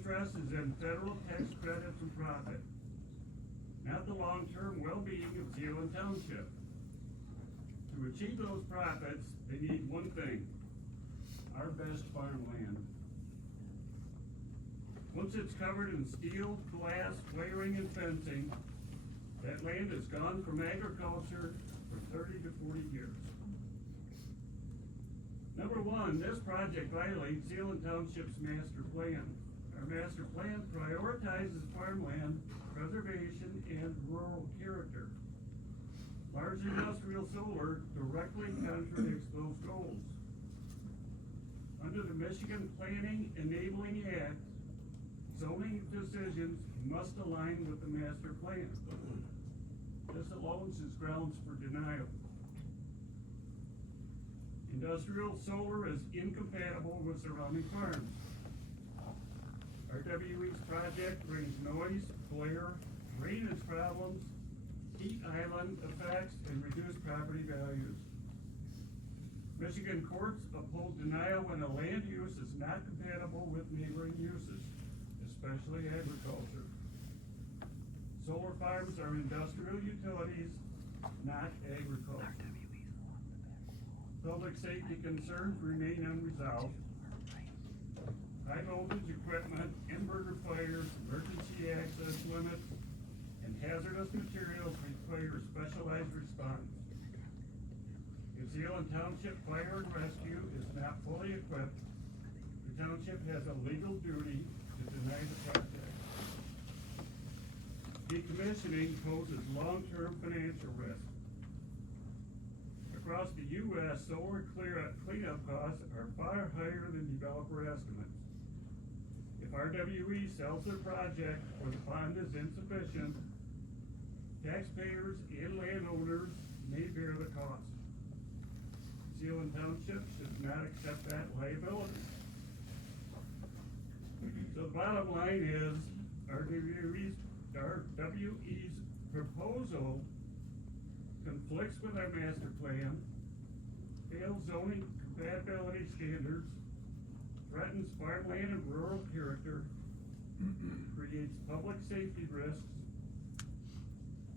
interest is in federal tax credits and profit, not the long-term well-being of Zeeland Township. To achieve those profits, they need one thing: our best farmland. Once it's covered in steel, glass, wiring, and fencing, that land is gone from agriculture for 30 to 40 years. Number one, this project violates Zeeland Township's master plan. Our master plan prioritizes farmland preservation and rural character. Large industrial solar directly contradicts those goals. Under the Michigan Planning Enabling Act, zoning decisions must align with the master plan. This alone is grounds for denial. Industrial solar is incompatible with surrounding farms. RWE's project brings noise, glare, drainage problems, heat island effects, and reduced property values. Michigan courts uphold denial when a land use is not compatible with neighboring uses, especially agriculture. Solar farms are industrial utilities, not agriculture. Public safety concerns remain unresolved. High voltage equipment, inverter fires, emergency access limits, and hazardous materials require specialized response. If Zeeland Township Fire and Rescue is not fully equipped, the township has a legal duty to deny the project. Decommissioning poses long-term financial risk. Across the U.S., solar cleanup costs are far higher than developer estimates. If RWE sells their project or the fund is insufficient, taxpayers and landowners may bear the cost. Zeeland Township should not accept that liability. So the bottom line is, RWE's proposal conflicts with our master plan, fails zoning compatibility standards, threatens farmland and rural character, creates public safety risks,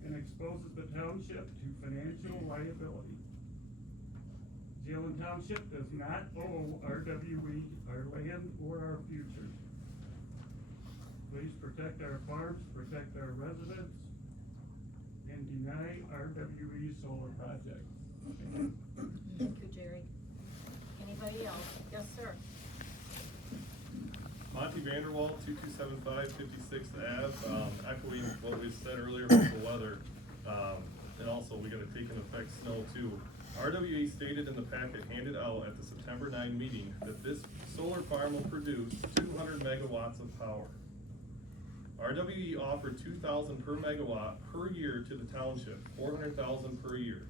and exposes the township to financial liability. Zeeland Township does not owe RWE our land or our future. Please protect our farms, protect our residents, and deny RWE solar project. Thank you, Jerry. Anybody else? Yes, sir. Monty Vanderwall, 2275 56th Ave, echoing what we said earlier about the weather, and also we gotta take into effect snow too. RWE stated in the packet handed out at the September 9 meeting that this solar farm will produce 200 megawatts of power. RWE offered 2,000 per megawatt per year to the township, 400,000 per year.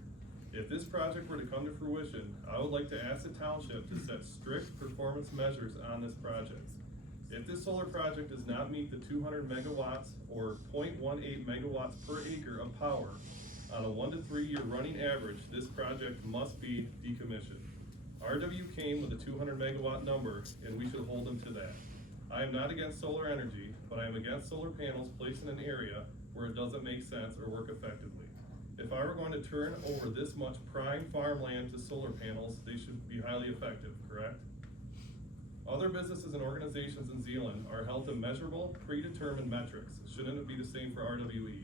If this project were to come to fruition, I would like to ask the township to set strict performance measures on this project. If this solar project does not meet the 200 megawatts or 0.18 megawatts per acre of power on a 1 to 3 year running average, this project must be decommissioned. RW came with a 200 megawatt number, and we should hold them to that. I am not against solar energy, but I am against solar panels placed in an area where it doesn't make sense or work effectively. If I were going to turn over this much prime farmland to solar panels, they should be highly effective, correct? Other businesses and organizations in Zeeland are held to measurable, predetermined metrics. Shouldn't it be the same for RWE?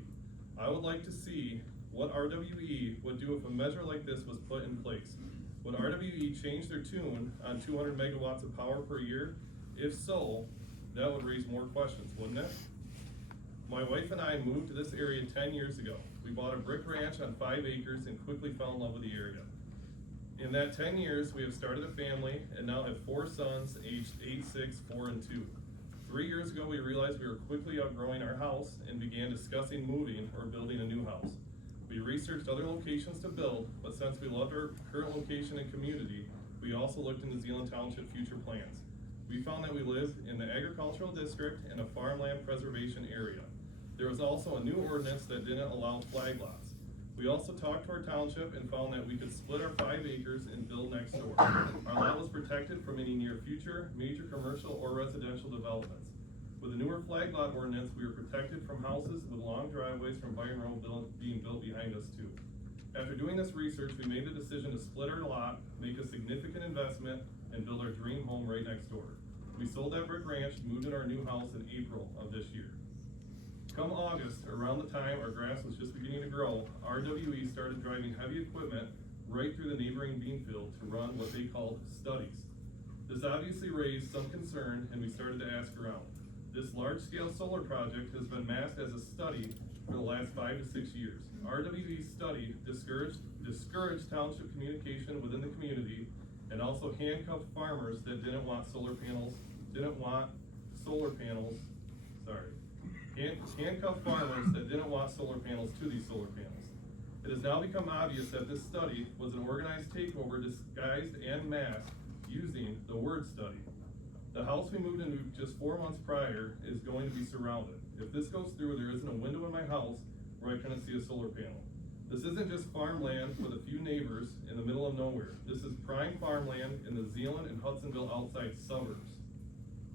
I would like to see what RWE would do if a measure like this was put in place. Would RWE change their tune on 200 megawatts of power per year? If so, that would raise more questions, wouldn't it? My wife and I moved to this area 10 years ago. We bought a brick ranch on 5 acres and quickly fell in love with the area. In that 10 years, we have started a family and now have 4 sons aged 8, 6, 4, and 2. 3 years ago, we realized we were quickly outgrowing our house and began discussing moving or building a new house. We researched other locations to build, but since we loved our current location and community, we also looked into Zeeland Township future plans. We found that we live in the agricultural district and a farmland preservation area. There was also a new ordinance that didn't allow flag lots. We also talked to our township and found that we could split our 5 acres and build next door. Our lot was protected from any near future major commercial or residential developments. With the newer flag lot ordinance, we are protected from houses with long driveways from Byron Road being built behind us too. After doing this research, we made the decision to split our lot, make a significant investment, and build our dream home right next door. We sold that brick ranch, moved in our new house in April of this year. Come August, around the time our grass was just beginning to grow, RWE started driving heavy equipment right through the neighboring bean field to run what they called studies. This obviously raised some concern, and we started to ask around. This large-scale solar project has been masked as a study for the last 5 to 6 years. RWE's study discouraged township communication within the community, and also handcuffed farmers that didn't want solar panels to these solar panels. It has now become obvious that this study was an organized takeover disguised and masked using the word study. The house we moved into just 4 months prior is going to be surrounded. If this goes through, there isn't a window in my house where I couldn't see a solar panel. This isn't just farmland with a few neighbors in the middle of nowhere. This is prime farmland in the Zeeland and Hudsonville outside suburbs.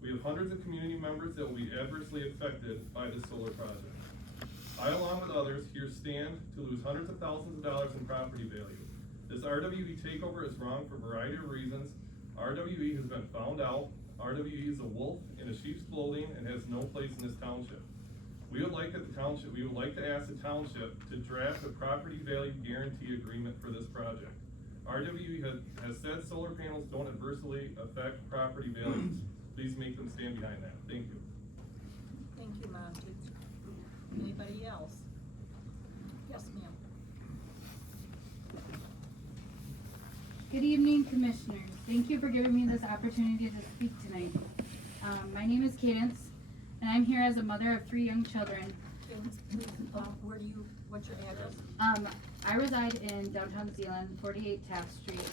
We have hundreds of community members that will be adversely affected by this solar project. I, along with others, here stand to lose hundreds of thousands of dollars in property value. This RWE takeover is wrong for a variety of reasons. RWE has been found out. RWE is a wolf in a sheep's clothing and has no place in this township. We would like to ask the township to draft a property value guarantee agreement for this project. RWE has said solar panels don't adversely affect property values. Please make them stand behind that. Thank you. Thank you, Monty. Anybody else? Yes, ma'am. Good evening, Commissioners. Thank you for giving me this opportunity to speak tonight. My name is Cadence, and I'm here as a mother of 3 young children. Cadence, please, what's your address? I reside in downtown Zeeland, 48 Taft Street,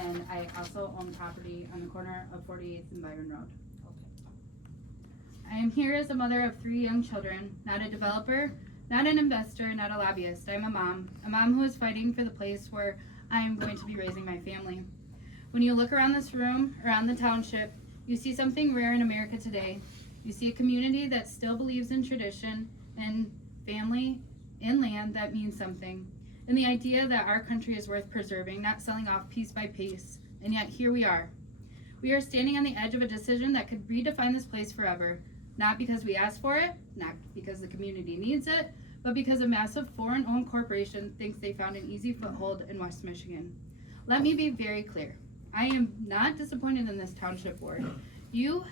and I also own property on the corner of 48th and Byron Road. Okay. I am here as a mother of 3 young children, not a developer, not an investor, not a lobbyist. I'm a mom who is fighting for the place where I am going to be raising my family. When you look around this room, around the township, you see something rare in America today. You see a community that still believes in tradition and family and land that means something, and the idea that our country is worth preserving, not selling off piece by piece. And yet here we are. We are standing on the edge of a decision that could redefine this place forever, not because we asked for it, not because the community needs it, but because a massive foreign-owned corporation thinks they found an easy foothold in West Michigan. Let me be very clear. I am not disappointed in this township board. You've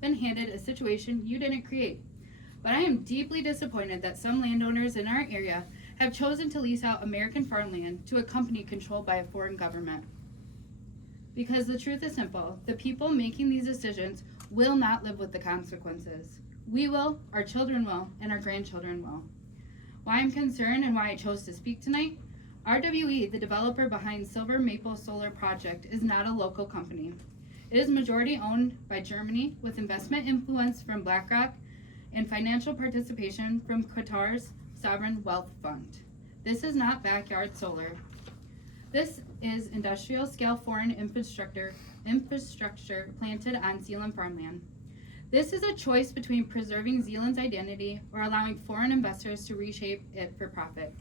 been handed a situation you didn't create. But I am deeply disappointed that some landowners in our area have chosen to lease out American farmland to a company controlled by a foreign government. Because the truth is simple, the people making these decisions will not live with the consequences. We will, our children will, and our grandchildren will. Why I'm concerned and why I chose to speak tonight? RWE, the developer behind Silver Maple Solar Project, is not a local company. It is majority owned by Germany with investment influence from BlackRock and financial participation from Qatar's Sovereign Wealth Fund. This is not backyard solar. This is industrial scale foreign infrastructure planted on Zeeland farmland. This is a choice between preserving Zeeland's identity or allowing foreign investors to reshape it for profit.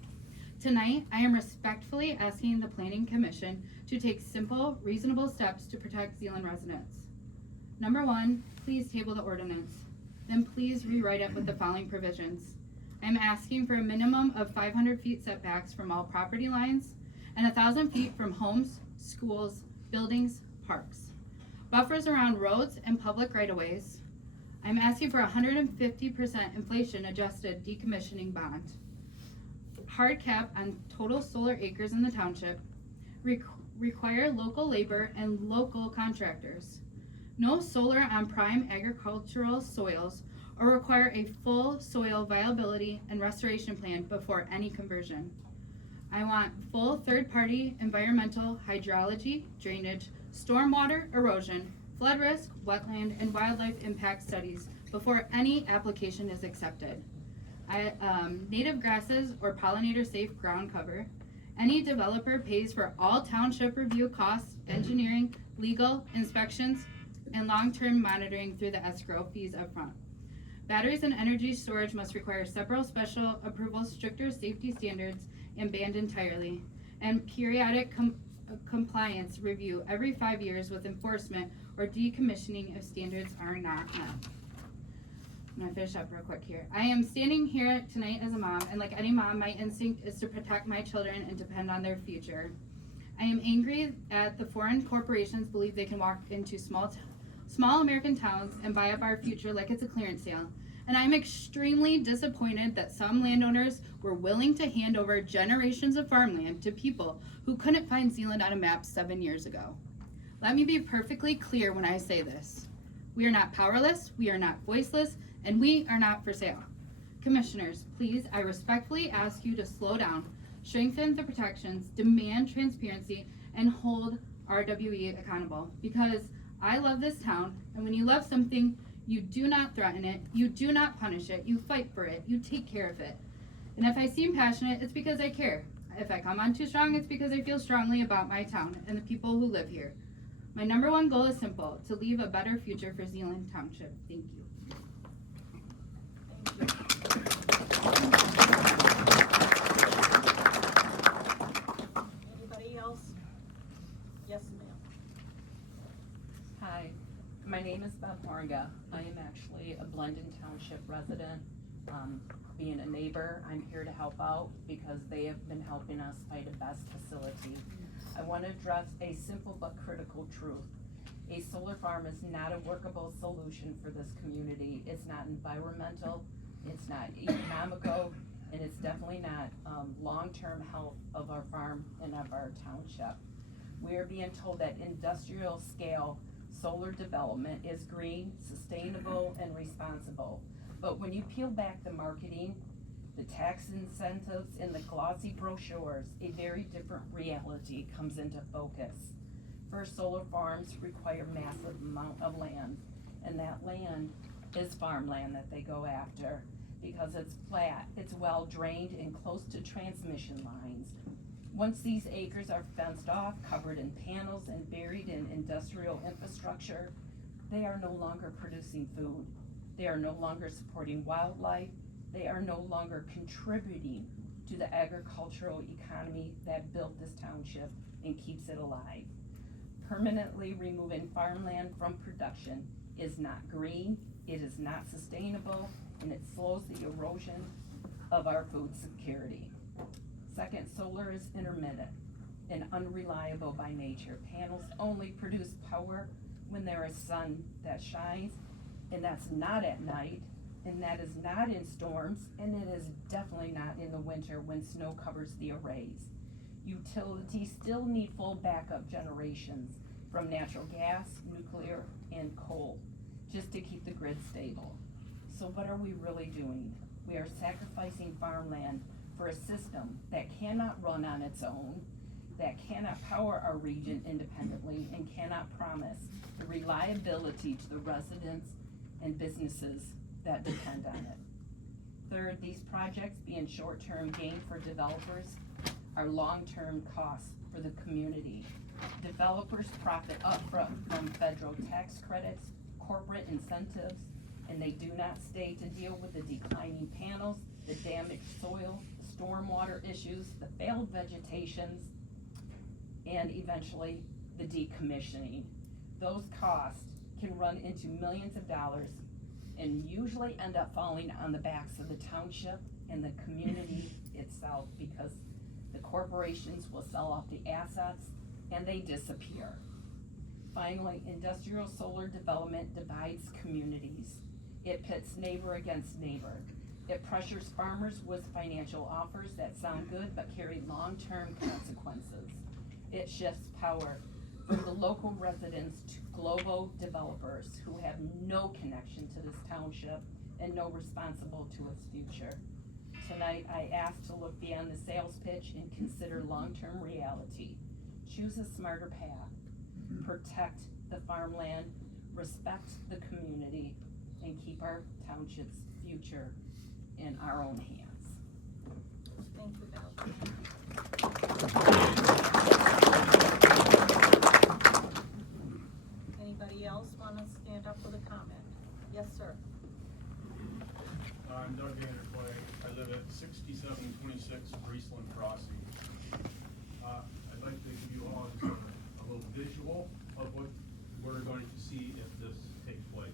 Tonight, I am respectfully asking the Planning Commission to take simple, reasonable steps to protect Zeeland residents. Number 1, please table the ordinance. Then please rewrite it with the following provisions. I am asking for a minimum of 500 feet setbacks from all property lines and 1,000 feet from homes, schools, buildings, parks. Buffers around roads and public right-of-ways. I'm asking for a 150% inflation-adjusted decommissioning bond. Hard cap on total solar acres in the township. Require local labor and local contractors. No solar on prime agricultural soils, or require a full soil viability and restoration plan before any conversion. I want full third-party environmental, hydrology, drainage, stormwater, erosion, flood risk, wetland, and wildlife impact studies before any application is accepted. Native grasses or pollinator-safe ground cover. Any developer pays for all township review costs, engineering, legal, inspections, and long-term monitoring through the escrow fees upfront. Batteries and energy storage must require several special approvals, stricter safety standards, and banned entirely, and periodic compliance review every 5 years with enforcement or decommissioning if standards are not met. I'm gonna finish up real quick here. I am standing here tonight as a mom, and like any mom, my instinct is to protect my children and depend on their future. I am angry at the foreign corporations believe they can walk into small American towns and buy up our future like it's a clearance sale. And I'm extremely disappointed that some landowners were willing to hand over generations of farmland to people who couldn't find Zeeland on a map 7 years ago. Let me be perfectly clear when I say this. We are not powerless, we are not voiceless, and we are not for sale. Commissioners, please, I respectfully ask you to slow down, strengthen the protections, demand transparency, and hold RWE accountable. Because I love this town, and when you love something, you do not threaten it, you do not punish it, you fight for it, you take care of it. And if I seem passionate, it's because I care. If I come on too strong, it's because I feel strongly about my town and the people who live here. My number one goal is simple, to leave a better future for Zeeland Township. Thank you. Anybody else? Yes, ma'am. Hi, my name is Beth Morga. I am actually a Blendon Township resident. Being a neighbor, I'm here to help out because they have been helping us find a best facility. I want to address a simple but critical truth. A solar farm is not a workable solution for this community. It's not environmental, it's not economical, and it's definitely not long-term health of our farm and of our township. We are being told that industrial scale solar development is green, sustainable, and responsible. But when you peel back the marketing, the tax incentives, and the glossy brochures, a very different reality comes into focus. First, solar farms require massive amount of land, and that land is farmland that they go after because it's flat, it's well drained and close to transmission lines. Once these acres are fenced off, covered in panels, and buried in industrial infrastructure, they are no longer producing food. They are no longer supporting wildlife. They are no longer contributing to the agricultural economy that built this township and keeps it alive. Permanently removing farmland from production is not green, it is not sustainable, and it slows the erosion of our food security. Second, solar is intermittent and unreliable by nature. Panels only produce power when there is sun that shines, and that's not at night, and that is not in storms, and it is definitely not in the winter when snow covers the arrays. Utilities still need full backup generations from natural gas, nuclear, and coal, just to keep the grid stable. So what are we really doing? We are sacrificing farmland for a system that cannot run on its own, that cannot power our region independently, and cannot promise the reliability to the residents and businesses that depend on it. Third, these projects being short-term gain for developers are long-term costs for the community. Developers profit upfront from federal tax credits, corporate incentives, and they do not stay to deal with the declining panels, the damaged soil, the stormwater issues, the failed vegetations, and eventually the decommissioning. Those costs can run into millions of dollars and usually end up falling on the backs of the township and the community itself because the corporations will sell off the assets and they disappear. Finally, industrial solar development divides communities. It pits neighbor against neighbor. It pressures farmers with financial offers that sound good but carry long-term consequences. It shifts power from the local residents to global developers who have no connection to this township and no responsible to its future. Tonight, I ask to look beyond the sales pitch and consider long-term reality. Choose a smarter path. Protect the farmland, respect the community, and keep our township's future in our own hands. Thank you, Val. Anybody else wanna stand up with a comment. Yes, sir. I'm Doug Vanderclay. I live at 6726 Breesland Crossing. I'd like to give you all just a little visual of what we're going to see if this takes place.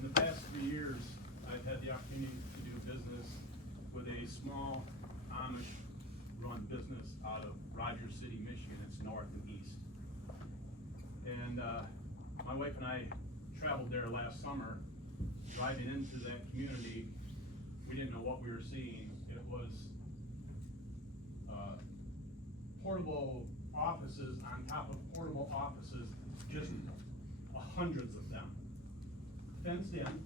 In the past 3 years, I've had the opportunity to do business with a small Amish-run business out of Rogers City, Michigan. It's north and east. And my wife and I traveled there last summer. Driving into that community, we didn't know what we were seeing. It was portable offices on top of portable offices, just hundreds of them. Fenced in,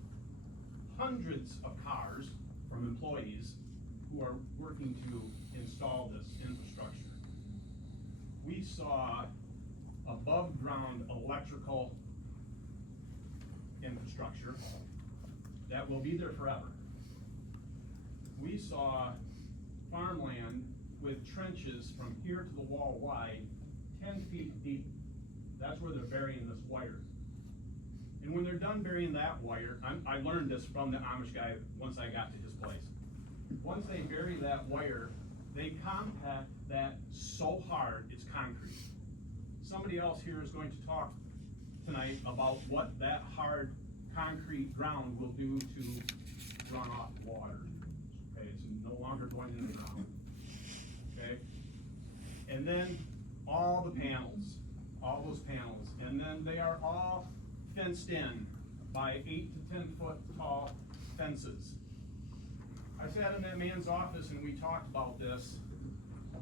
hundreds of cars from employees who are working to install this infrastructure. We saw above ground electrical infrastructure that will be there forever. We saw farmland with trenches from here to the wall wide, 10 feet deep. That's where they're burying this wire. And when they're done burying that wire, I learned this from the Amish guy once I got to his place. Once they bury that wire, they compact that so hard it's concrete. Somebody else here is going to talk tonight about what that hard concrete ground will do to run off water. Okay, it's no longer going in the ground. Okay? And then all the panels, all those panels, and then they are all fenced in by 8 to 10 foot tall fences. I sat in that man's office and we talked about this,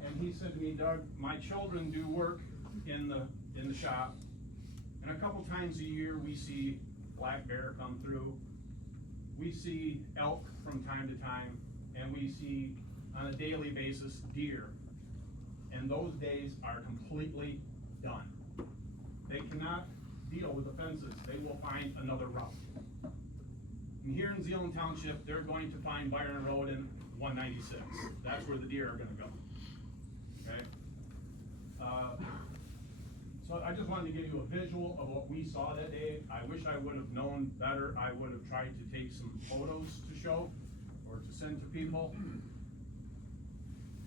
and he said to me, Doug, my children do work in the shop, and a couple times a year we see black bear come through. We see elk from time to time, and we see on a daily basis deer. And those days are completely done. They cannot deal with the fences. They will find another route. And here in Zeeland Township, they're going to find Byron Road and 196. That's where the deer are gonna go. Okay? So I just wanted to give you a visual of what we saw that day. I wish I would have known better. I would have tried to take some photos to show or to send to people.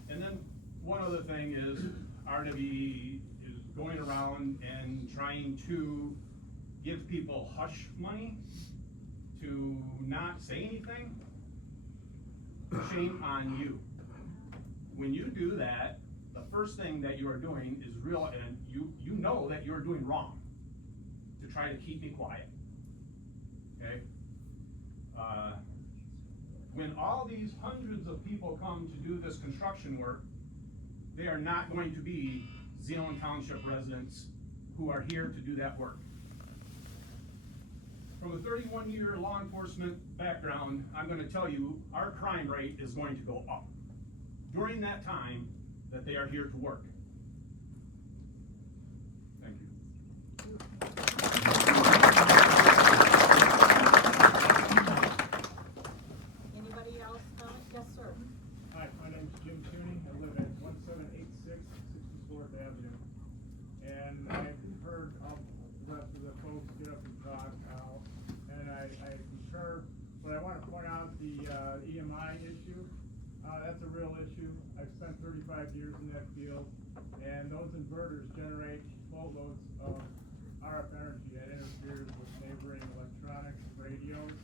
And then one other thing is RWE is going around and trying to give people hush money to not say anything. Shame on you. When you do that, the first thing that you are doing is real, and you know that you're doing wrong to try to keep me quiet. Okay? When all these hundreds of people come to do this construction work, they are not going to be Zeeland Township residents who are here to do that work. From a 31-year law enforcement background, I'm going to tell you our crime rate is going to go up during that time that they are here to work. Thank you. Anybody else comment? Yes, sir. Hi, my name's Jim Tooney. I live at 1786 64th Avenue. And I've heard all the rest of the folks get up and talk now, and I concur. But I want to point out the EMI issue. That's a real issue. I've spent 35 years in that field, and those inverters generate boatloads of RF energy that interferes with neighboring electronics, radios.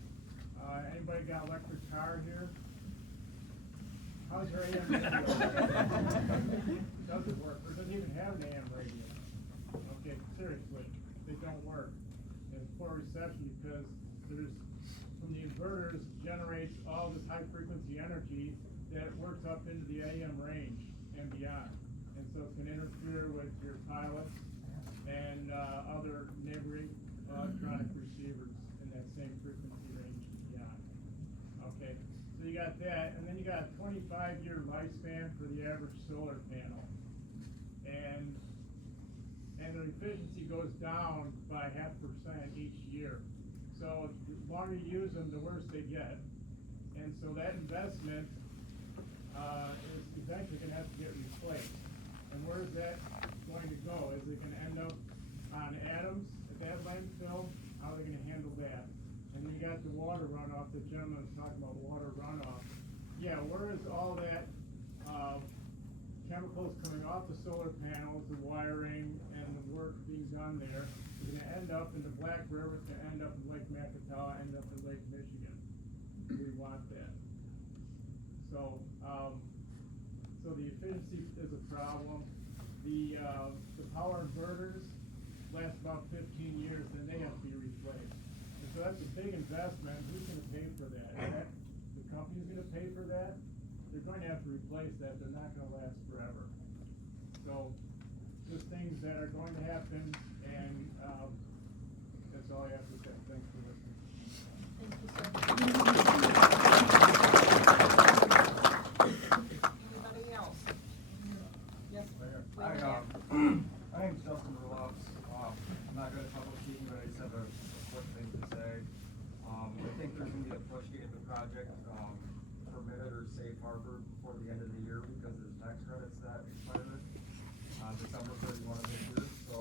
Anybody got electric car here? How's your AM radio? Doesn't work, or doesn't even have an AM radio. Okay, seriously, they don't work. There's poor reception because from the inverters generates all this high frequency energy that works up into the AM range and beyond. And so it can interfere with your pilots and other neighboring electronic receivers in that same frequency range and beyond. Okay, so you got that, and then you got a 25-year lifespan for the average solar panel. And the efficiency goes down by 0.5% each year. So the longer you use them, the worse they get. And so that investment is eventually going to have to get replaced. And where is that going to go? Is it going to end up on Adams at that landfill, at the water runoff, the gentleman was talking about water runoff. Yeah, where is all that, chemicals coming off the solar panels, the wiring, and the work being done there? It's gonna end up in the Black River, it's gonna end up in Lake Macatawa, end up in Lake Michigan. We want that. So, so the efficiency is a problem. The power inverters last about 15 years, then they have to be replaced. And so that's a big investment. Who's gonna pay for that? Is that the company's gonna pay for that? They're going to have to replace that. They're not gonna last forever. So, just things that are going to happen, and, that's all I have to say. Thanks for listening. Thank you, sir. Anybody else? Yes. Hi, Wait a minute. my name's Justin Roloffs. I'm not good at public speaking, but I just have a quick thing to say. I think there's gonna be a push to get the project, permitted or safe harbor before the end of the year because there's tax credits that expire on December 31 of this year. So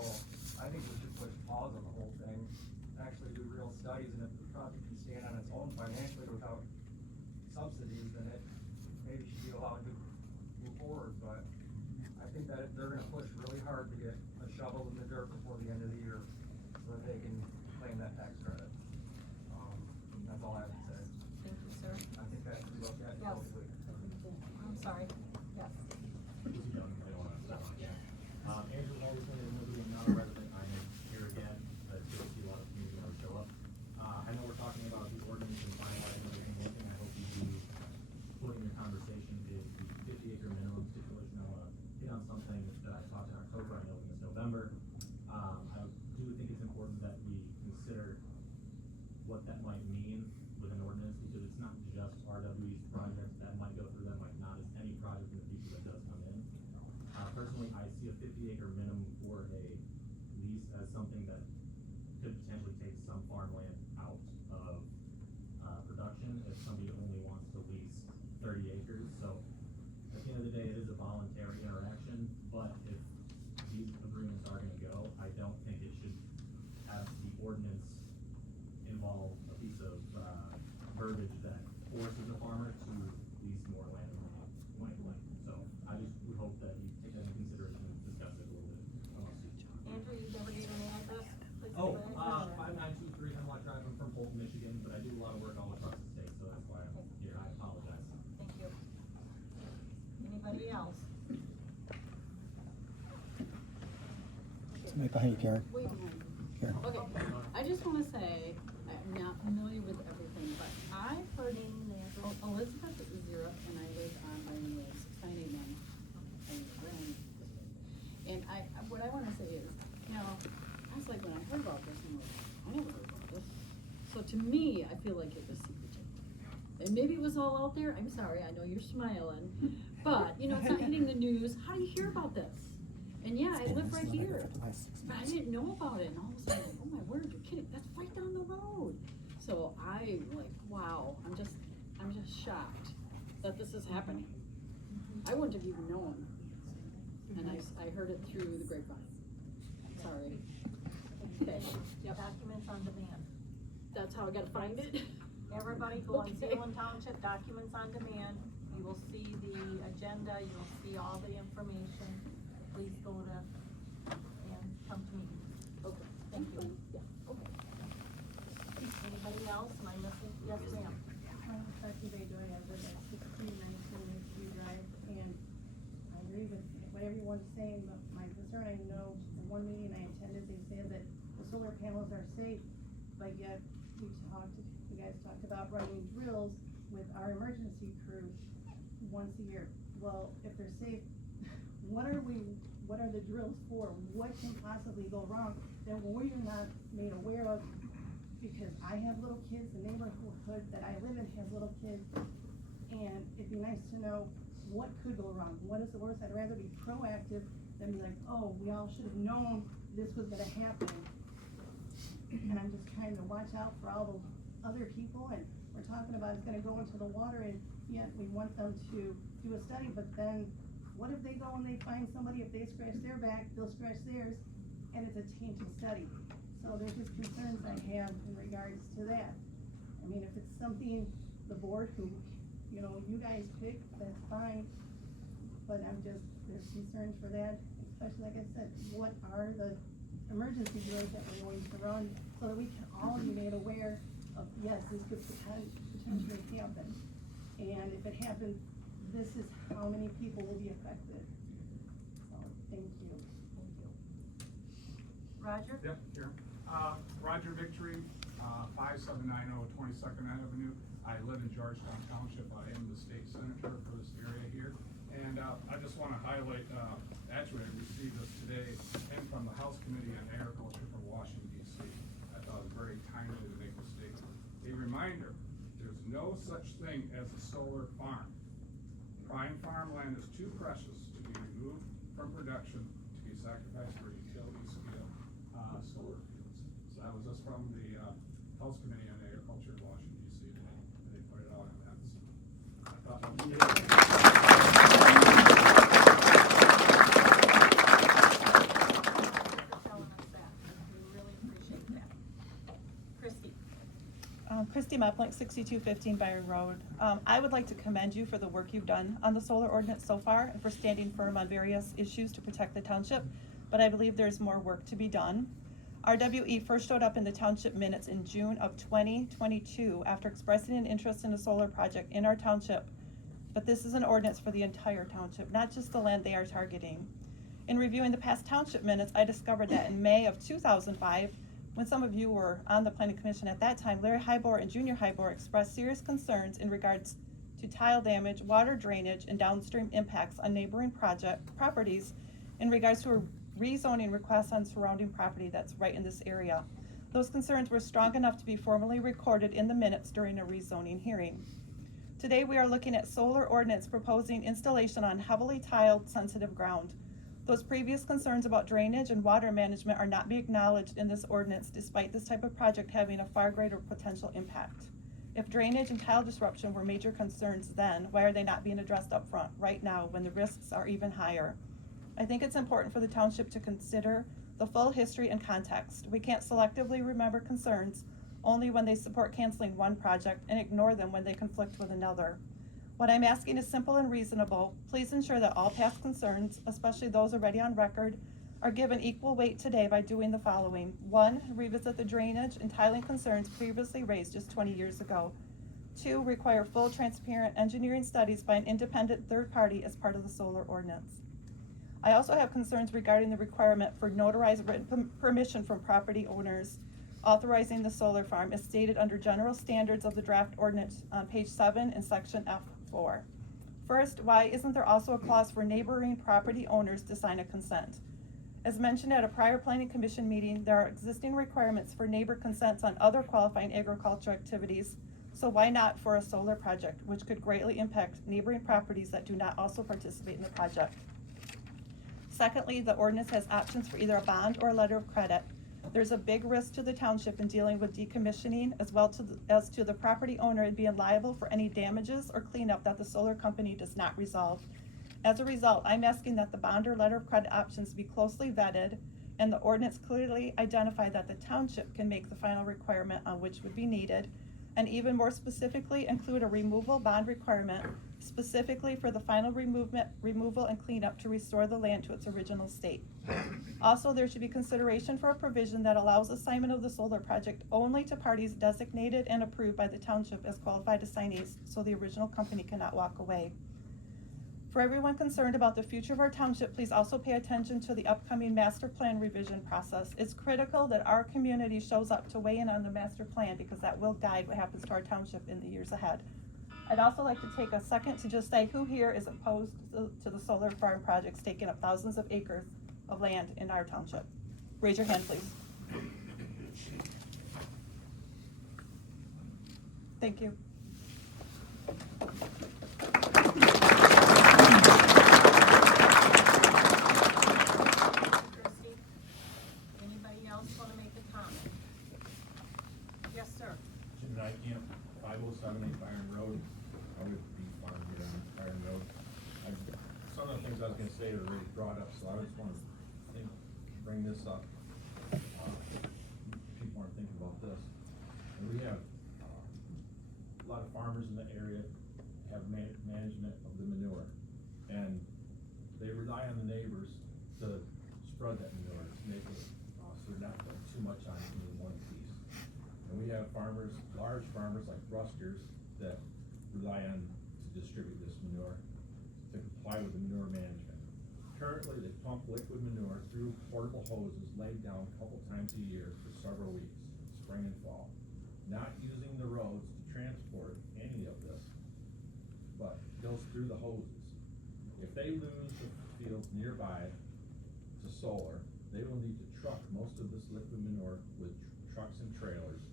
I think we should push pause on the whole thing, actually do real studies, and if the project can stand on its own financially without subsidies, then it maybe should be allowed to move forward, but I think that they're gonna push really hard to get a shovel in the dirt before the end of the year so that they can claim that tax credit. That's all I have to say. Thank you, sir. I think that should be looked at Yes. closely. I'm sorry. Yes. Andrew Alderson, and Liberty, I'm not a resident, I am here again, to see a lot of community members show up. I know we're talking about the ordinance and finalizing everything. One thing I hope you do put in your conversation is the 50-acre minimum stipulation. I wanna hit on something that I talked in October, I know it was November. I do think it's important that we consider what that might mean with an ordinance, because it's not just RWE's projects that might go through, that might not, it's any project in the future that does come in. Personally, I see a 50-acre minimum for a lease as something that could potentially take some farmland out of, production if somebody only wants to lease 30 acres. So at the end of the day, it is a voluntary interaction, but if these agreements are gonna go, I don't think it should have the ordinance involve a piece of, verbiage that forces the farmer to lease more land than they might like. So I just would hope that you take that into consideration and discuss it a little bit. Andrew, you never gave an address? Please Oh, give an address. 5923 Hemlock Drive, I'm from Fulton, Michigan, but I do a lot of work all across the state, so that's why I'm here, I apologize. Thank you. Anybody else? Somebody behind you, Karen. Wait a minute. Karen. Okay, I just wanna say, I'm not familiar with everything, but I've heard Elizabeth Zira, and I live on Iron Road, 698 And what I wanna say is, I was like, when I heard about this, I'm like, I never heard about this. So to me, I feel like it was secretive. And maybe it was all out there, I'm sorry, I know you're smiling, but, it's not hitting the news, how do you hear about this? And yeah, I live right here, but I didn't know about it, and all of a sudden, oh my word, you're kidding, that's right down the road. So I'm like, wow, I'm just shocked that this is happening. I wouldn't have even known, and I heard it through the grapevine. Sorry. Okay, yep, Documents on demand. that's how I gotta find it. Everybody go on Okay. Zealand Township Documents on Demand. You will see the agenda, you'll see all the information. Please go to, and come to me. Okay. Thank you. Yeah, okay. Anybody else? Am I missing? Yes, ma'am. My name's Becky Bayjoy, I live at 1619 Lakeview Drive, and I agree with what everyone's saying, but my concern, I know, in one meeting I attended, they said that the solar panels are safe, but yet you guys talked about running drills with our emergency crew once a year. Well, if they're safe, what are the drills for? What can possibly go wrong that we're not made aware of? Because I have little kids, the neighborhood that I live in has little kids, and it'd be nice to know what could go wrong. What is the worst? I'd rather be proactive than be like, oh, we all should have known this was gonna happen. And I'm just trying to watch out for all those other people, and we're talking about it's gonna go into the water, and yet we want them to do a study, but then what if they go and they find somebody, if they scratch their back, they'll scratch theirs, and it's a tainted study. So there's just concerns I have in regards to that. I mean, if it's something the board who, you know, you guys pick, that's fine. But there's concerns for that, especially like I said, what are the emergency drills that we're going to run so that we can all be made aware of, yes, this could potentially happen. And if it happens, this is how many people will be affected. So, thank you. Thank you. Roger? Yep, here. Roger Victory, 5790 22nd Avenue. I live in Georgetown Township. I am the state senator for this area here. And I just want to highlight, actually I received this today, and from the House Committee on Agriculture from Washington DC. I thought it was very timely to make this statement. A reminder, there's no such thing as a solar farm. Prime farmland is too precious to be removed from production to be sacrificed for utility scale solar fields. So that was just from the House Committee on Agriculture in Washington DC today. And they put it out on that. So I thought that was Telling us that. We really appreciate that. Christie? Christy Meplink, 6215 Byron Road. I would like to commend you for the work you've done on the solar ordinance so far and for standing firm on various issues to protect the township, but I believe there's more work to be done. RWE first showed up in the township minutes in June of 2022 after expressing an interest in a solar project in our township, but this is an ordinance for the entire township, not just the land they are targeting. In reviewing the past township minutes, I discovered that in May of 2005, when some of you were on the planning commission at that time, Larry Hybor and Junior Hybor expressed serious concerns in regards to tile damage, water drainage, and downstream impacts on neighboring properties in regards to a rezoning request on surrounding property that's right in this area. Those concerns were strong enough to be formally recorded in the minutes during a rezoning hearing. Today we are looking at solar ordinance proposing installation on heavily tiled sensitive ground. Those previous concerns about drainage and water management are not being acknowledged in this ordinance despite this type of project having a far greater potential impact. If drainage and tile disruption were major concerns then, why are they not being addressed up front right now when the risks are even higher? I think it's important for the township to consider the full history and context. We can't selectively remember concerns only when they support canceling one project and ignore them when they conflict with another. What I'm asking is simple and reasonable. Please ensure that all past concerns, especially those already on record, are given equal weight today by doing the following. 1, revisit the drainage and tiling concerns previously raised just 20 years ago. 2, require full transparent engineering studies by an independent third party as part of the solar ordinance. I also have concerns regarding the requirement for notarized written permission from property owners authorizing the solar farm as stated under general standards of the draft ordinance on page 7 in section F4. First, why isn't there also a clause for neighboring property owners to sign a consent? As mentioned at a prior planning commission meeting, there are existing requirements for neighbor consents on other qualifying agricultural activities, so why not for a solar project, which could greatly impact neighboring properties that do not also participate in the project? Secondly, the ordinance has options for either a bond or a letter of credit. There's a big risk to the township in dealing with decommissioning as well as to the property owner in being liable for any damages or cleanup that the solar company does not resolve. As a result, I'm asking that the bond or letter of credit options be closely vetted and the ordinance clearly identify that the township can make the final requirement on which would be needed, and even more specifically include a removal bond requirement specifically for the final removal and cleanup to restore the land to its original state. Also, there should be consideration for a provision that allows assignment of the solar project only to parties designated and approved by the township as qualified assignees, so the original company cannot walk away. For everyone concerned about the future of our township, please also pay attention to the upcoming master plan revision process. It's critical that our community shows up to weigh in on the master plan because that will guide what happens to our township in the years ahead. I'd also like to take a second to just say who here is opposed to the solar farm projects taking up thousands of acres of land in our township. Raise your hand, please. Thank you. Christie? Anybody else want to make a comment? Yes, sir. Jim Nykamp, 5078 Byron Road. I would be farm here on Byron Road. Some of the things I was gonna say are already brought up, so I just want to bring this up. People aren't thinking about this. And we have farmers in the area have management of the manure. And they rely on the neighbors to spread that manure, to make it, so they're not putting too much on any one piece. And we have farmers, large farmers like Ruskers, that rely on to distribute this manure to comply with the manure management. Currently, they pump liquid manure through portable hoses laid down a couple times a year for several weeks, spring and fall. Not using the roads to transport any of this, but goes through the hoses. If they lose the fields nearby to solar, they will need to truck most of this liquid manure with trucks and trailers.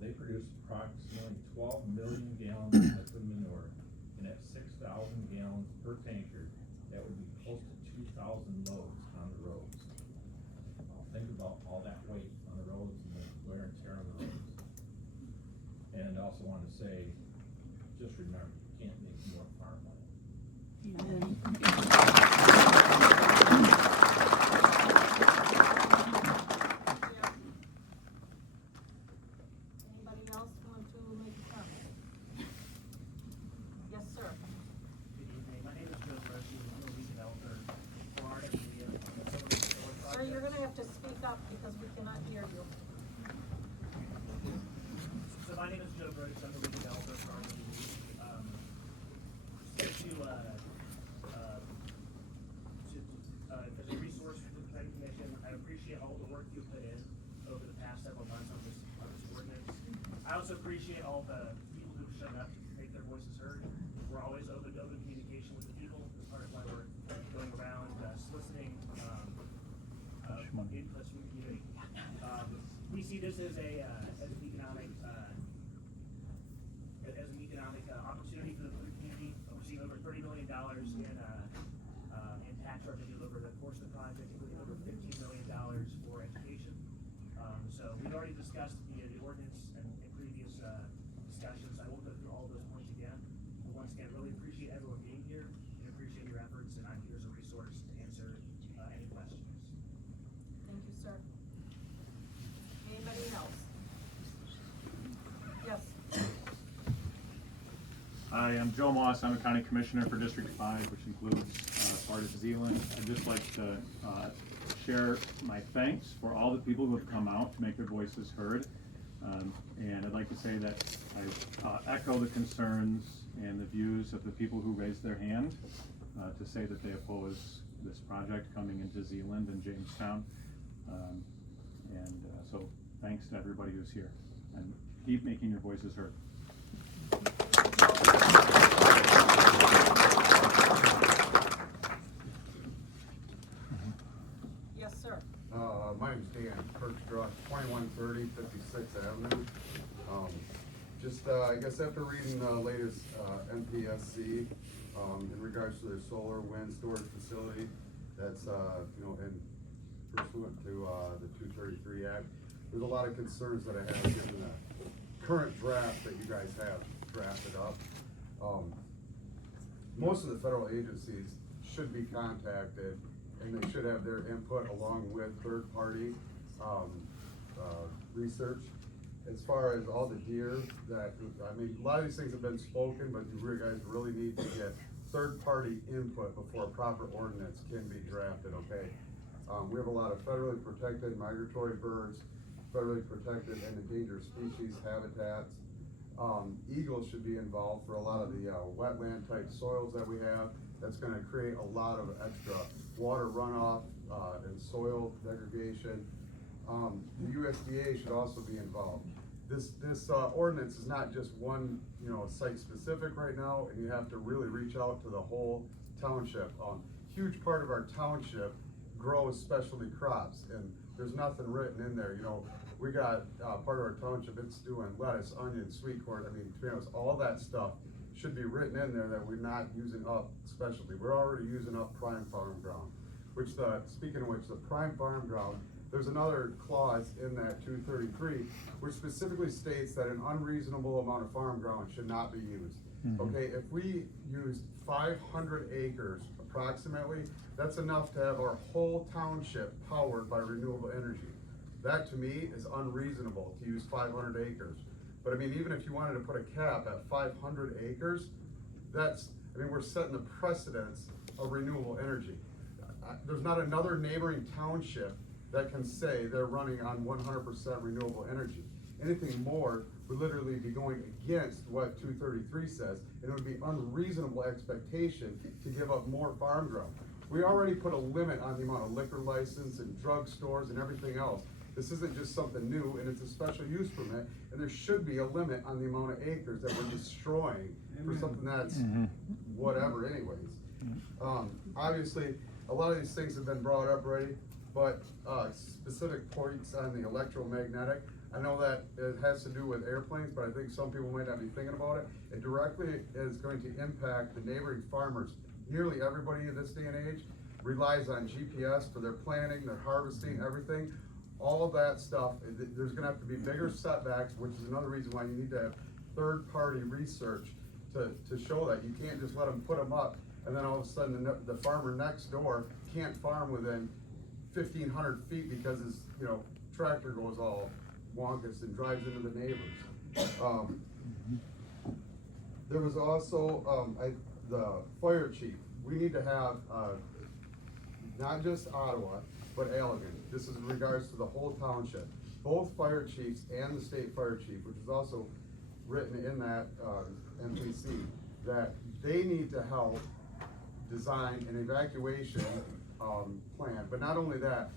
They produce approximately 12 million gallons of liquid manure, and at 6,000 gallons per tanker, that would be close to 2,000 loads on the roads. Think about all that weight on the roads and the wear and tear on the roads. And I also want to say, just remember, you can't make more farmland. Anybody else want to make a comment? Yes, sir. Good evening, my name is Joe Bressy, I'm a lead developer for RWE. Sir, you're gonna have to speak up because we cannot hear you. So my name is Joe Bressy, I'm the lead developer for RWE. As a resource for the planning commission, I appreciate all the work you've put in over the past several months on this ordinance. I also appreciate all the people who've shown up to make their voices heard. We're always open to open communication with the people, as part of why we're going around soliciting inputs from the community. We see this as an economic opportunity for the community. We're seeing over $30 million in tax revenue over the course of the project, including over $15 million for education. So we've already discussed the ordinance and previous discussions. I won't go through all those points again. But once again, really appreciate everyone being here and appreciate your efforts, and I'm here as a resource to answer any questions. Thank you, sir. Anybody else? Yes. Hi, I'm Joe Moss. I'm a county commissioner for District 5, which includes part of Zeeland. I'd just like to share my thanks for all the people who have come out to make their voices heard. And I'd like to say that I echo the concerns and the views of the people who raised their hand to say that they oppose this project coming into Zeeland and Jamestown. So thanks to everybody who's here, and keep making your voices heard. Yes, sir. My name's Dan Kirkstruck, 2130 56th Avenue. I guess after reading the latest MPSC in regards to their solar wind storage facility, that's in pursuant to the 233 Act, there's a lot of concerns that I have given the current draft that you guys have drafted up. Most of the federal agencies should be contacted, and they should have their input along with third-party research. As far as all the deer a lot of these things have been spoken, but you guys really need to get third-party input before a proper ordinance can be drafted, okay? We have a lot of federally protected migratory birds, federally protected and endangered species habitats. Eagles should be involved for a lot of the wetland type soils that we have. That's gonna create a lot of extra water runoff and soil degradation. The USDA should also be involved. This ordinance is not just one site specific right now, and you have to really reach out to the whole township. Huge part of our township grows specialty crops, and there's nothing written in there. We got part of our township, it's doing lettuce, onion, sweet corn. To be honest, all that stuff should be written in there that we're not using up specialty. We're already using up prime farm ground, speaking of which, the prime farm ground, there's another clause in that 233 which specifically states that an unreasonable amount of farm ground should not be used. Okay, if we use 500 acres approximately, that's enough to have our whole township powered by renewable energy. That to me is unreasonable to use 500 acres. But I mean, even if you wanted to put a cap at 500 acres, we're setting the precedence of renewable energy. There's not another neighboring township that can say they're running on 100% renewable energy. Anything more would literally be going against what 233 says, and it would be unreasonable expectation to give up more farm ground. We already put a limit on the amount of liquor license and drug stores and everything else. This isn't just something new, and it's a special use permit, and there should be a limit on the amount of acres that we're destroying for something that's whatever anyways. Obviously, a lot of these things have been brought up already, but specific points on the electromagnetic, I know that it has to do with airplanes, but I think some people might not be thinking about it. It directly is going to impact the neighboring farmers. Nearly everybody in this day and age relies on GPS for their planning, their harvesting, everything. All of that stuff, there's gonna have to be bigger setbacks, which is another reason why you need to have third-party research to show that. You can't just let them put them up, and then all of a sudden the farmer next door can't farm within 1,500 feet because his tractor goes all wonkus and drives into the neighbors. There was also the fire chief. We need to have not just Ottawa, but Allegan. This is in regards to the whole township. Both fire chiefs and the state fire chief, which is also written in that MPC, that they need to help design an evacuation plan. But not only that,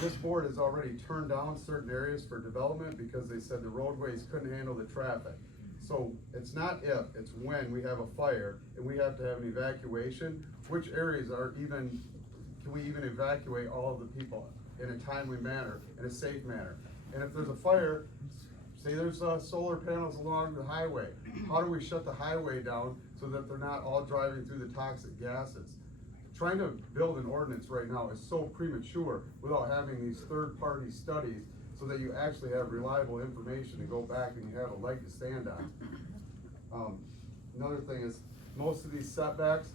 this board has already turned down certain areas for development because they said the roadways couldn't handle the traffic. So it's not if, it's when we have a fire and we have to have an evacuation, which areas are even, can we even evacuate all of the people in a timely manner, in a safe manner? And if there's a fire, say there's solar panels along the highway, how do we shut the highway down so that they're not all driving through the toxic gases? Trying to build an ordinance right now is so premature without having these third-party studies so that you actually have reliable information to go back and you have a leg to stand on. Another thing is, most of these setbacks,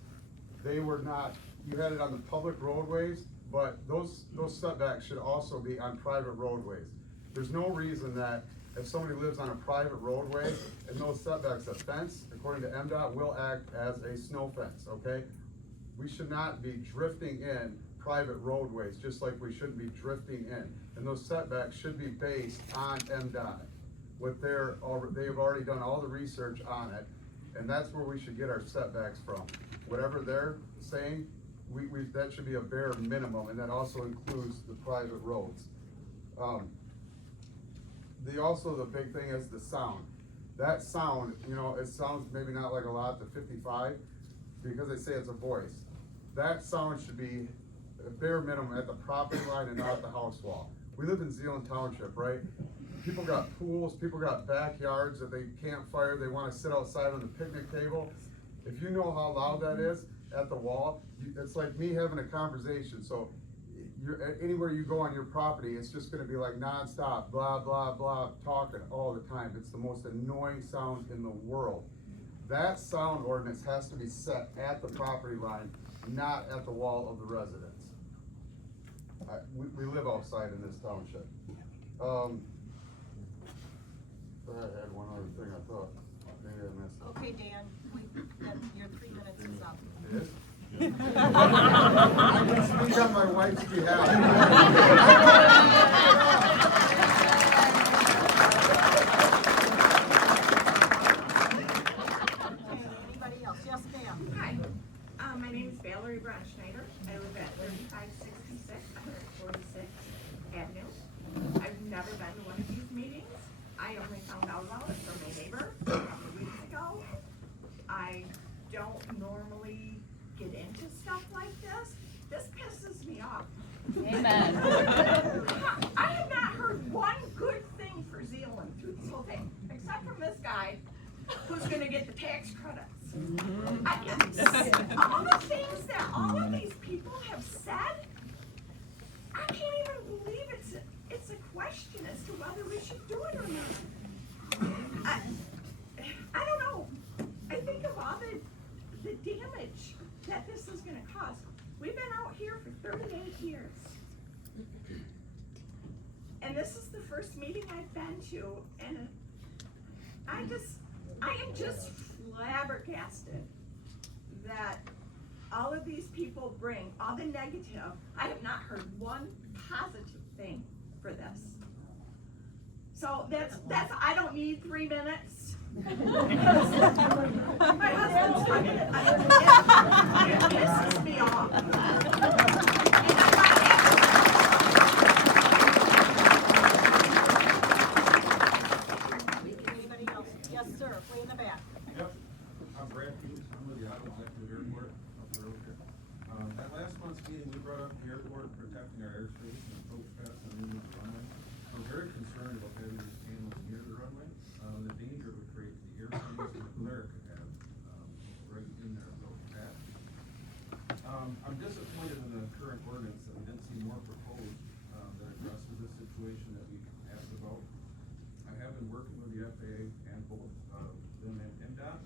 they were not, you had it on the public roadways, but those setbacks should also be on private roadways. There's no reason that if somebody lives on a private roadway and those setbacks, a fence, according to MDOT, will act as a snow fence, okay? We should not be drifting in private roadways, just like we shouldn't be drifting in. And those setbacks should be based on MDOT. They've already done all the research on it, and that's where we should get our setbacks from. Whatever they're saying, that should be a bare minimum, and that also includes the private roads. The big thing is the sound. That sound, it sounds maybe not like a lot to 55, because they say it's a voice. That sound should be a bare minimum at the property line and not at the house wall. We live in Zeeland Township, right? People got pools, people got backyards that they campfire, they wanna sit outside on the picnic table. If you know how loud that is at the wall, it's like me having a conversation. So anywhere you go on your property, it's just gonna be like nonstop, blah, blah, blah, talking all the time. It's the most annoying sound in the world. That sound ordinance has to be set at the property line, not at the wall of the residence. We live outside in this township. I had one other thing I thought, maybe I missed it. Okay, Dan, your 3 minutes is up. It is? I can speak on my wife's behalf. Anybody else? Yes, ma'am. Hi, my name is Valerie Braun Schneider. I live at 3566 146th Avenue. I've never been to one of these meetings. I only found out about it from my neighbor a couple of weeks ago. I don't normally get into stuff like this. This pisses me off. Amen. I have not heard one good thing for Zeeland through this whole thing, except from this guy who's gonna get the tax credits. All the things that all of these people have said, I can't even believe it's a question as to whether we should do it or not. I don't know. I think of all the damage that this is gonna cause. We've been out here for 38 years. And this is the first meeting I've been to in I am just flabbergasted that all of these people bring all the negative. I have not heard one positive thing for this. So that's, I don't need 3 minutes. My husband's talking, it pisses me off. Anybody else? Yes, sir, way in the back. Yep, I'm Brad Hughes, I'm with the Auto Executive Airport up the road here. At last month's meeting, we brought up the airport protecting our airspace and approach paths on the runway. I'm very concerned about having these panels near the runway, the danger it would create to the airplanes and the glare it could have, right in their approach path. I'm disappointed in the current ordinance that we didn't see more proposed, that addresses this situation that we asked about. I have been working with the FAA and both them and NDOT.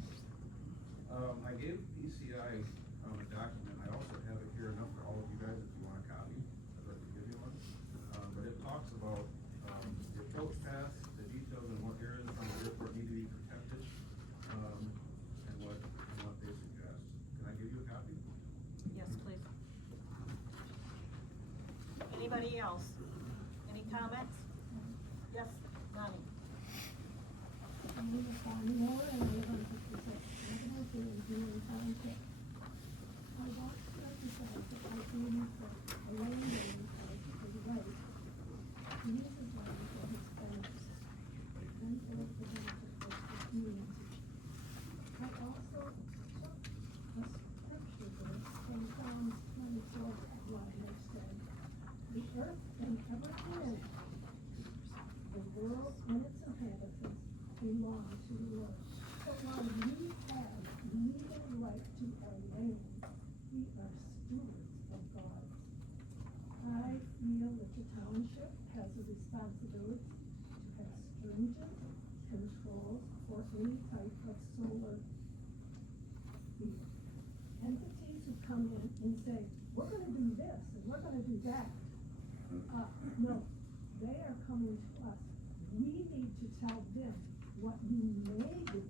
I gave PCI a document. I also have it here enough for all of you guys if you want a copy. I'd like to give you one. But it talks about the approach path, the details on what areas from the airport need to be protected, and what they suggest. Can I give you a copy? Yes, please. Anybody else? Any comments? Yes, Bonnie. My name is Bonnie Moore, and I live on 56 Avenue here in Greenland Township. I walked to emphasize that I came for a lane lane to the right. He is a driver for his families, and for the benefit of the community. I also took a scripture verse from Psalms 24 of what I said. The earth and everything in it, the world and its inhabitants, belong to the Lord. So while we have legal right to our land, we are stewards of God. I feel that the township has a responsibility to have stringent controls for any type of solar field. Entities who come in and say, we're gonna do this and we're gonna do that. No, they are coming to us. We need to tell them what you may do.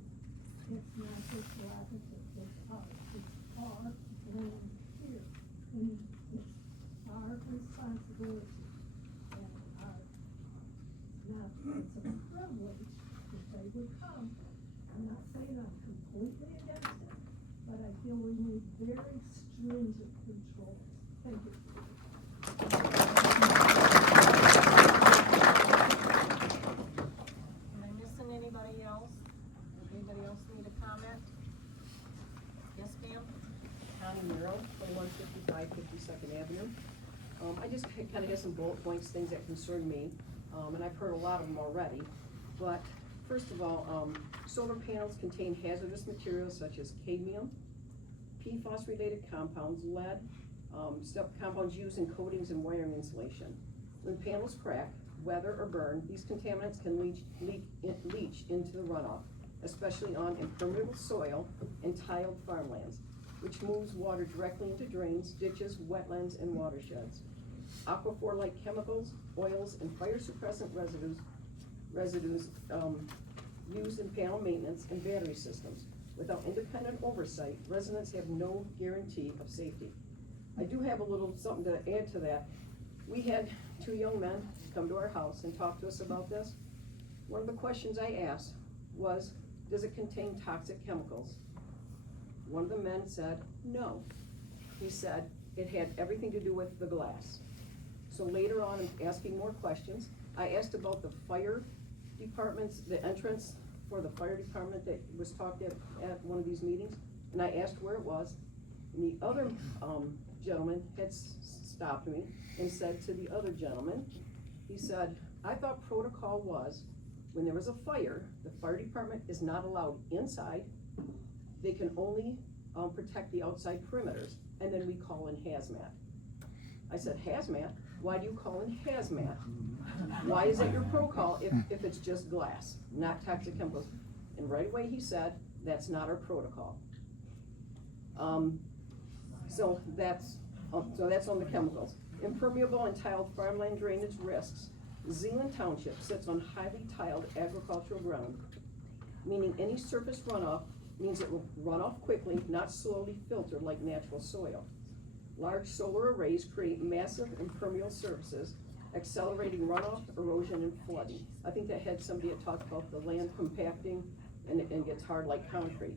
It's not their prerogative, it's ours. It's our land here. And it's our responsibility. And it's a privilege if they would come. I'm not saying I'm completely against it, but I feel we need very stringent controls. Thank you. Am I missing anybody else? Anybody else need a comment? Yes, ma'am? Connie Merrill, 2155 52nd Avenue. I just kind of have some bullet points, things that concern me, and I've heard a lot of them already. But first of all, solar panels contain hazardous materials such as cadmium, PFAS-related compounds, lead, compounds used in coatings and wiring insulation. When panels crack, weather, or burn, these contaminants can leach into the runoff, especially on impermeable soil and tiled farmlands, which moves water directly into drains, ditches, wetlands, and watersheds. Aquifer-like chemicals, oils, and fire suppressant residues used in panel maintenance and battery systems. Without independent oversight, residents have no guarantee of safety. I do have a little something to add to that. We had 2 young men come to our house and talk to us about this. One of the questions I asked was, does it contain toxic chemicals? One of the men said, no. He said it had everything to do with the glass. So later on, in asking more questions, I asked about the fire departments, the entrance for the fire department that was talked at one of these meetings, and I asked where it was. And the other gentleman had stopped me and said to the other gentleman, he said, I thought protocol was when there was a fire, the fire department is not allowed inside. They can only protect the outside perimeters, and then we call in hazmat. I said, hazmat? Why do you call in hazmat? Why is it your protocol if it's just glass, not toxic chemicals? And right away he said, that's not our protocol. So that's on the chemicals. Impermeable and tiled farmland drainage risks. Zeeland Township sits on highly tiled agricultural ground. meaning any surface runoff means it will run off quickly, not slowly filter like natural soil. Large solar arrays create massive impermeable surfaces, accelerating runoff, erosion, and flooding. I think that had somebody had talked about the land compacting and it gets hard like concrete.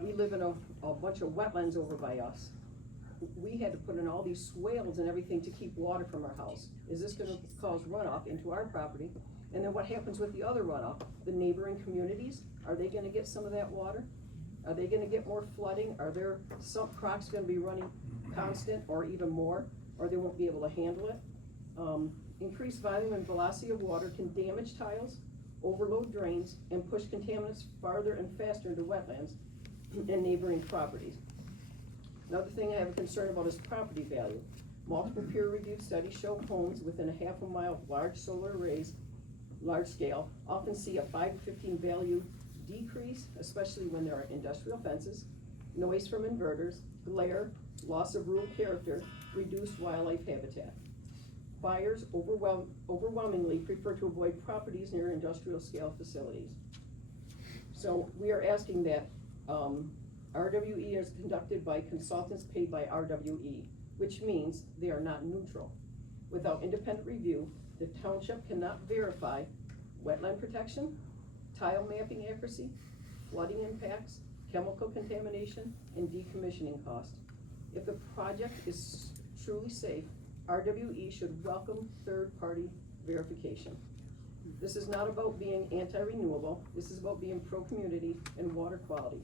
We live in a bunch of wetlands over by us. We had to put in all these swales and everything to keep water from our house. Is this gonna cause runoff into our property? And then what happens with the other runoff? The neighboring communities, are they gonna get some of that water? Are they gonna get more flooding? Are their sump crocks gonna be running constant or even more? Or they won't be able to handle it? Increased volume and velocity of water can damage tiles, overload drains, and push contaminants farther and faster into wetlands and neighboring properties. Another thing I have a concern about is property value. Multiple peer-reviewed studies show homes within a half a mile of large solar arrays, large scale, often see a 5 to 15 value decrease, especially when there are industrial fences, noise from inverters, glare, loss of rural character, reduced wildlife habitat. Buyers overwhelmingly prefer to avoid properties near industrial scale facilities. So we are asking that RWE is conducted by consultants paid by RWE, which means they are not neutral. Without independent review, the township cannot verify wetland protection, tile mapping accuracy, flooding impacts, chemical contamination, and decommissioning cost. If the project is truly safe, RWE should welcome third-party verification. This is not about being anti-renewable, this is about being pro-community and water quality.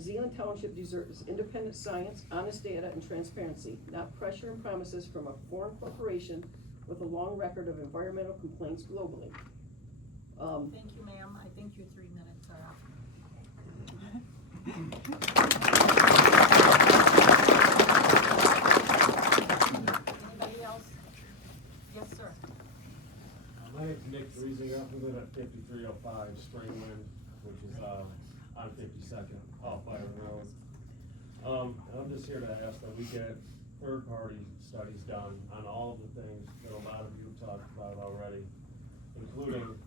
Zeeland Township deserves independent science, honest data, and transparency, not pressure and promises from a foreign corporation with a long record of environmental complaints globally. Thank you, ma'am. I think your 3 minutes are up. Anybody else? Yes, sir. My name's Nick Driesinger. I live at 5305 Springwind, which is on 52nd off Byron Road. I'm just here to ask that we get third-party studies done on all of the things that a lot of you have talked about already, including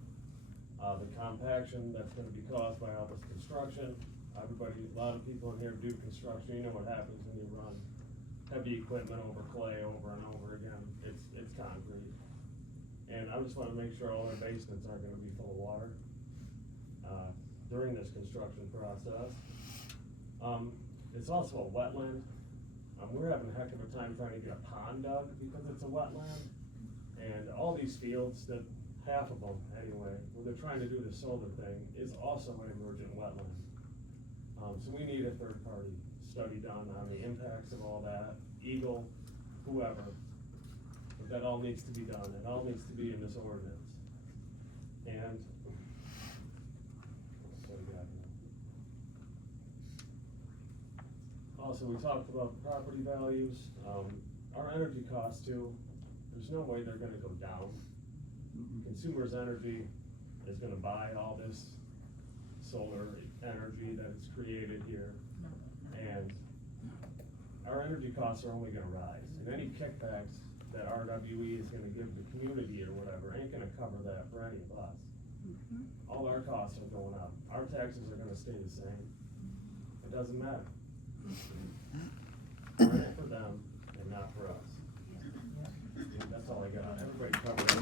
the compaction that's gonna be caused by all this construction. Everybody, a lot of people in here do construction. You know what happens when you run heavy equipment over clay over and over again. It's concrete. And I just wanna make sure all our basements aren't gonna be full of water during this construction process. It's also a wetland. We're having a heck of a time trying to get a pond dug because it's a wetland. And all these fields, that half of them anyway, where they're trying to do the solar thing, is also an emergent wetland. So we need a third-party study done on the impacts of all that, Eagle, whoever. But that all needs to be done. It all needs to be in this ordinance. And also, we talked about property values, our energy costs too. There's no way they're gonna go down. Consumers Energy is gonna buy all this solar energy that is created here. And our energy costs are only gonna rise. And any kickbacks that RWE is gonna give the community or whatever ain't gonna cover that for any of us. All our costs are going up. Our taxes are gonna stay the same. It doesn't matter. We're in it for them and not for us. That's all I got. Everybody covered it.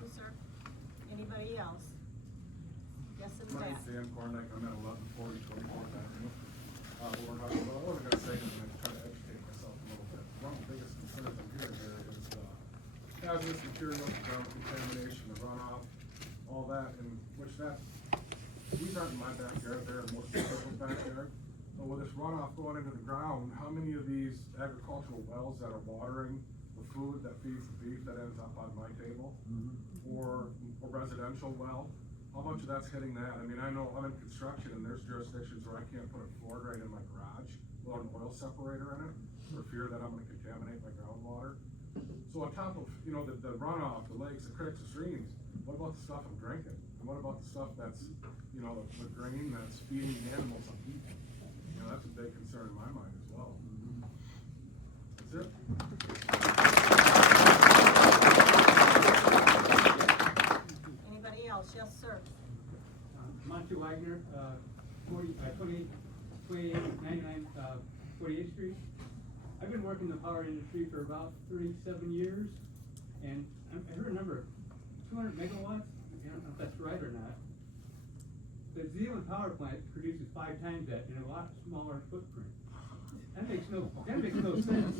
Yes, sir. Anybody else? Yes, in the My back. name's Dan Kornick, I'm at 1140 24th Avenue. What we're talking about, what we're gonna say is I'm gonna try to educate myself a little bit. One of the biggest concerns I'm hearing here is hazardous materials, ground contamination, the runoff, all that, and these aren't in my backyard, they're in most people's backyard. But with this runoff going into the ground, how many of these agricultural wells that are watering the food that feeds the beef that ends up on my table? Or a residential well, how much of that's hitting that? I mean, I know I'm in construction and there's jurisdictions where I can't put a floor drain in my garage without an oil separator in it, for fear that I'm gonna contaminate my groundwater. So on top of, the runoff, the lakes, the creeks, the streams, what about the stuff I'm drinking? And what about the stuff that's, the grain that's feeding the animals I'm eating? That's a big concern in my mind as well. That's it. 48th Street. I've been working the power industry for about 37 years, and I heard a number of 200 megawatts. I don't know if that's right or not. The Zeeland power plant produces 5 times that in a lot smaller footprint. That makes no sense.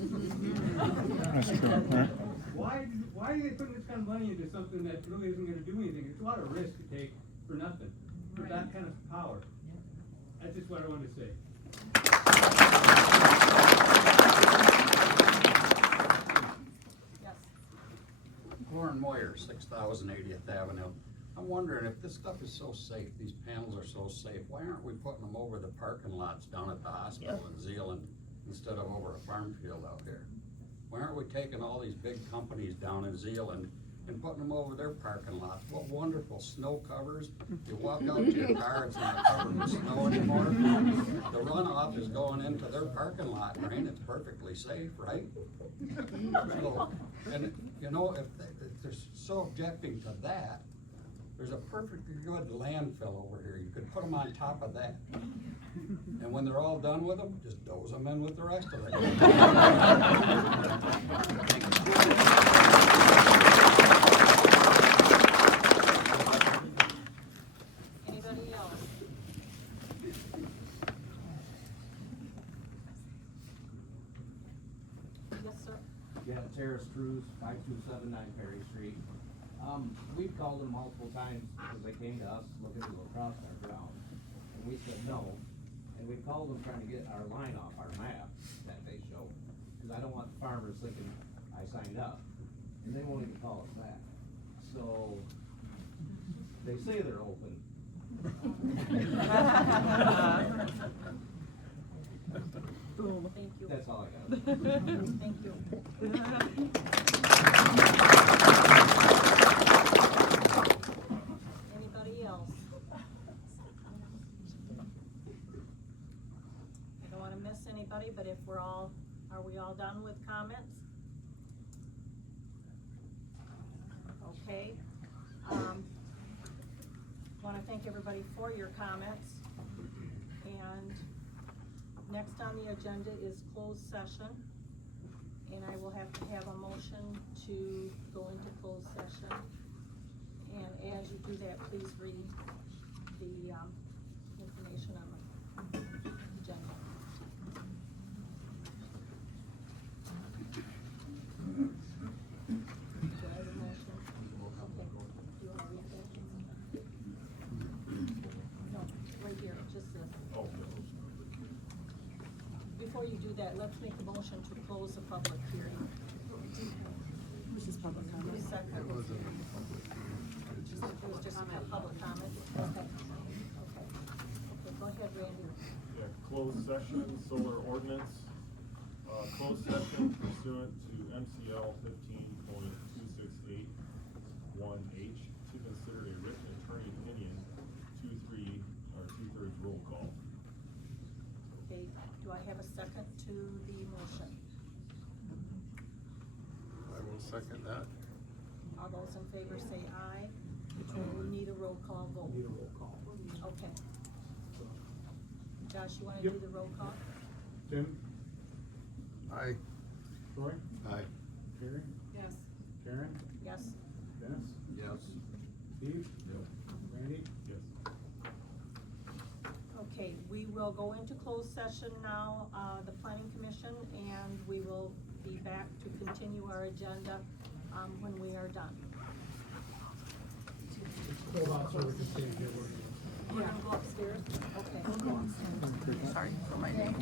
That's true, yeah. Why are they putting this kind of money into something that really isn't gonna do anything? It's a lot of risk to take for nothing, for that kind of power. That's just what I wanted to say. Yes. Lauren Moyer, 6080th Avenue. I'm wondering if this stuff is so safe, these panels are so safe, why aren't we putting them over the parking lots down at the hospital in Zeeland instead of over a farm field out here? Why aren't we taking all these big companies down in Zeeland and putting them over their parking lots? What wonderful snow covers. You walk out to your car, it's not covered with snow anymore. The runoff is going into their parking lot, Rain, it's perfectly safe, right? So, and you know, if they're so objecting to that, there's a perfectly good landfill over here. You could put them on top of that. And when they're all done with them, just doze them in with the rest of it. Anybody else? Yes, sir. Yeah, Terrace Cruz, 5279 Perry Street. We've called them multiple times because they came to us looking to go across our ground. And we said no. And we called them trying to get our line off our map that they show. Because I don't want the farmers thinking I signed up. And they won't even call us back. So, they say they're open. Boom. Thank you. That's all I got. Thank you. Anybody else? I don't wanna miss anybody, but if are we all done with comments? Okay. Wanna thank everybody for your comments. And next on the agenda is closed session. And I will have to have a motion to go into closed session. And as you do that, please read the, information on the agenda. Do I have a motion? Okay. Do you wanna read that? No, right here, just this. Before you do that, let's make a motion to close the public hearing. This is public comment. Who's second? It was just a public comment. Okay. Okay, go ahead, Randy. Yeah, closed session, solar ordinance, closed session pursuant to MCL 15.2681H to consider a written attorney opinion, 2/3 roll call. Okay, do I have a second to the motion? I will second that. All those in favor say aye. And we need a roll call vote. Need a roll call. Okay. Josh, you wanna Yep. do the roll call? Tim? Aye. Troy? Aye. Carrie? Yes. Karen? Yes. Dennis? Yes. Steve? Randy? Yes. Okay, we will go into closed session now, the planning commission, and we will be back to continue our agenda, when we are done. We're gonna go upstairs? Okay. Sorry for my name.